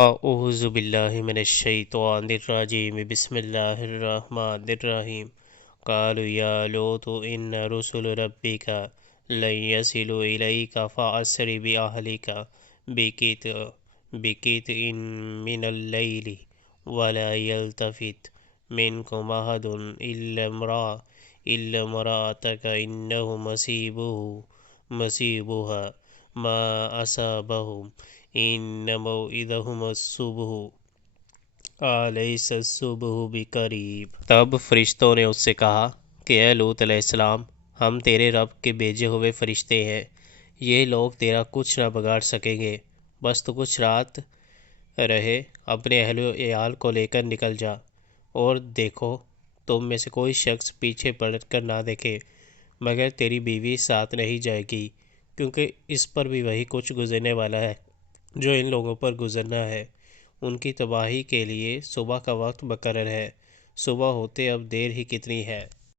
اعوذ باللہ من الشیطان الرجیم بسم اللہ الرحمن الرحیم قالوا یا لوط ان رسل ربک لن يصلوا الیک فاسر باہلک بقطع من اللیل ولا یلتفت منکم احد الا امرأتک انہ مصیبها ما اصابهم ان موعدہم الصبح الیس الصبح بقریب۔ تب فرشتوں نے اس سے کہا کہ اے لوط علیہ السلام، ہم تیرے رب کے بھیجے ہوئے فرشتے ہیں، یہ لوگ تیرا کچھ نہ بگاڑ سکیں گے، بس تو کچھ رات رہے اپنے اہل و عیال کو لے کر نکل جا، اور دیکھو تم میں سے کوئی شخص پیچھے پلٹ کر نہ دیکھے مگر تیری بیوی ساتھ نہیں جائے گی، کیونکہ اس پر بھی وہی کچھ گزرنے والا ہے جو ان لوگوں پر گزرنا ہے۔ ان کی تباہی کے لیے صبح کا وقت مقرر ہے، صبح ہوتے اب دیر ہی کتنی ہے۔